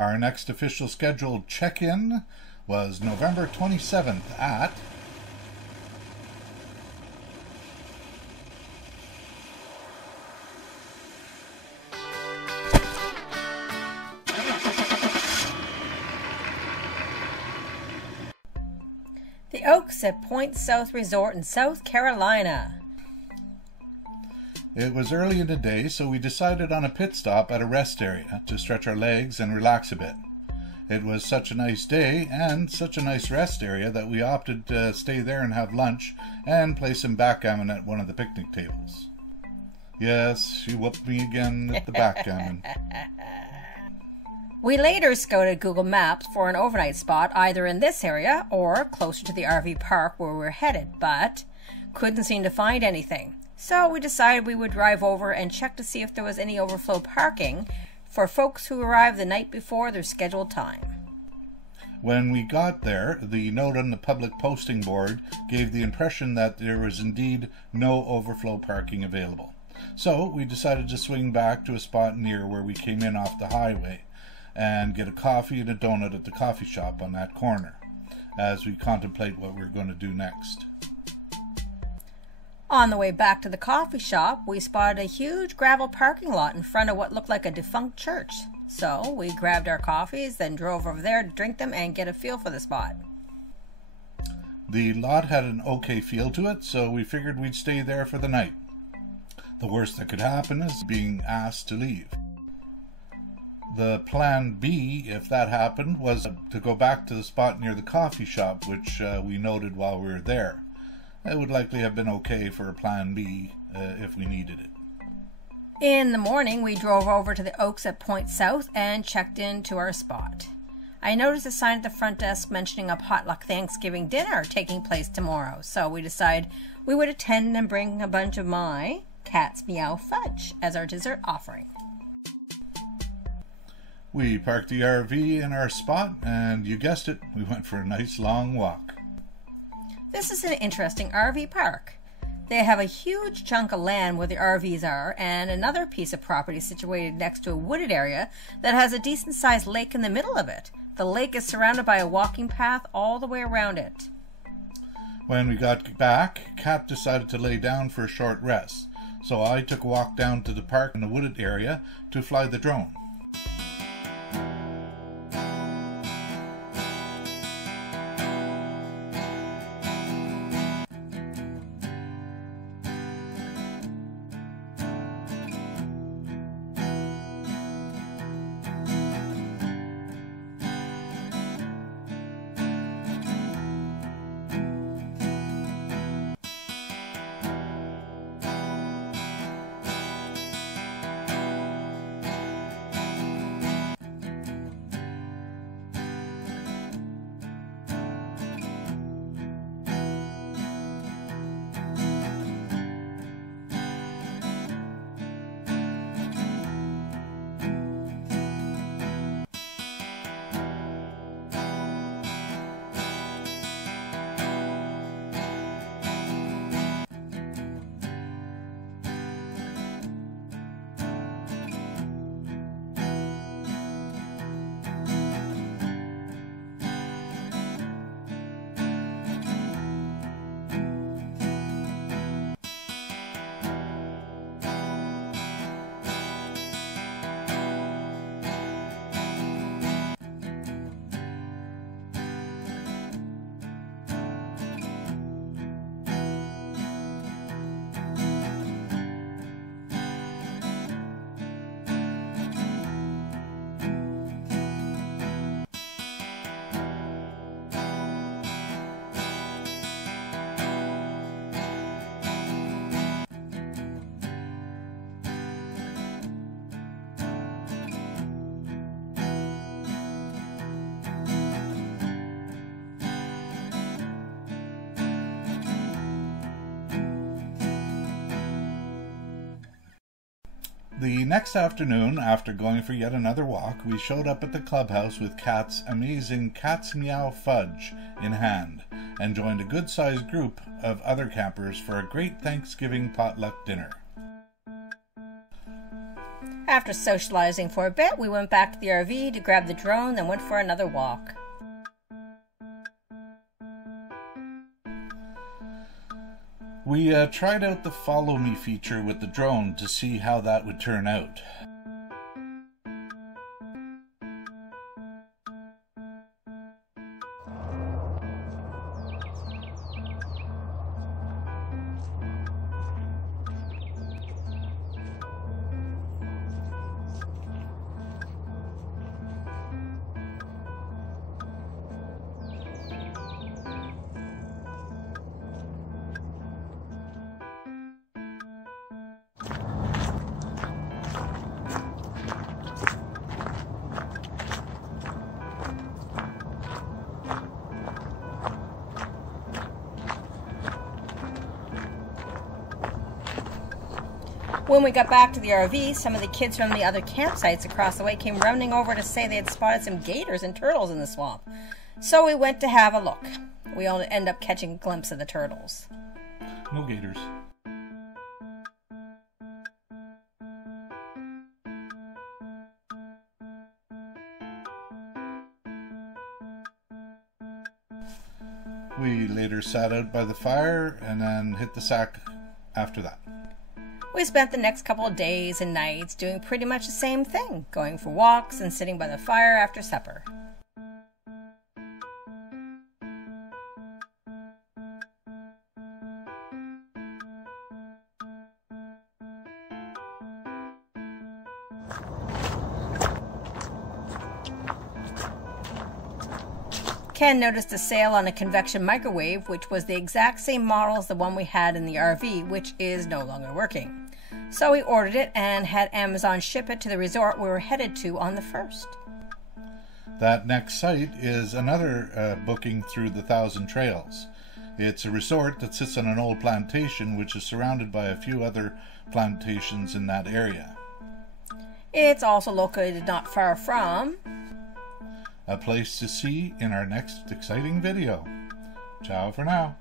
Our next official scheduled check-in was November 27th at the Oaks at Point South Resort in South Carolina. It was early in the day, so we decided on a pit stop at a rest area to stretch our legs and relax a bit. It was such a nice day and such a nice rest area that we opted to stay there and have lunch and play some backgammon at one of the picnic tables. Yes, she whooped me again at the backgammon. We later scouted Google Maps for an overnight spot either in this area or closer to the RV park where we were headed, but couldn't seem to find anything. So we decided we would drive over and check to see if there was any overflow parking for folks who arrived the night before their scheduled time. When we got there, the note on the public posting board gave the impression that there was indeed no overflow parking available. So we decided to swing back to a spot near where we came in off the highway and get a coffee and a donut at the coffee shop on that corner as we contemplate what we're going to do next. On the way back to the coffee shop, we spotted a huge gravel parking lot in front of what looked like a defunct church. So we grabbed our coffees, then drove over there to drink them and get a feel for the spot. The lot had an okay feel to it, so we figured we'd stay there for the night. The worst that could happen is being asked to leave. The plan B, if that happened, was to go back to the spot near the coffee shop, which we noted while we were there. It would likely have been okay for a plan B if we needed it. In the morning, we drove over to the Oaks at Point South and checked into our spot. I noticed a sign at the front desk mentioning a potluck Thanksgiving dinner taking place tomorrow, so we decided we would attend and bring a bunch of my cat's meow fudge as our dessert offering. We parked the RV in our spot, and you guessed it, we went for a nice long walk. This is an interesting RV park. They have a huge chunk of land where the RVs are and another piece of property situated next to a wooded area that has a decent-sized lake in the middle of it. The lake is surrounded by a walking path all the way around it. When we got back, Kat decided to lay down for a short rest, so I took a walk down to the park in the wooded area to fly the drone. The next afternoon, after going for yet another walk, we showed up at the clubhouse with Kat's amazing Cat's Meow Fudge in hand and joined a good-sized group of other campers for a great Thanksgiving potluck dinner. After socializing for a bit, we went back to the RV to grab the drone, then went for another walk. We tried out the follow me feature with the drone to see how that would turn out. When we got back to the RV, some of the kids from the other campsites across the way came running over to say they had spotted some gators and turtles in the swamp. So we went to have a look. We only end up catching a glimpse of the turtles. No gators. We later sat out by the fire and then hit the sack after that. We spent the next couple of days and nights doing pretty much the same thing, going for walks and sitting by the fire after supper. Ken noticed a sale on a convection microwave, which was the exact same model as the one we had in the RV, which is no longer working. So we ordered it and had Amazon ship it to the resort we were headed to on the 1st. That next site is another booking through the Thousand Trails. It's a resort that sits on an old plantation which is surrounded by a few other plantations in that area. It's also located not far from a place to see in our next exciting video. Ciao for now.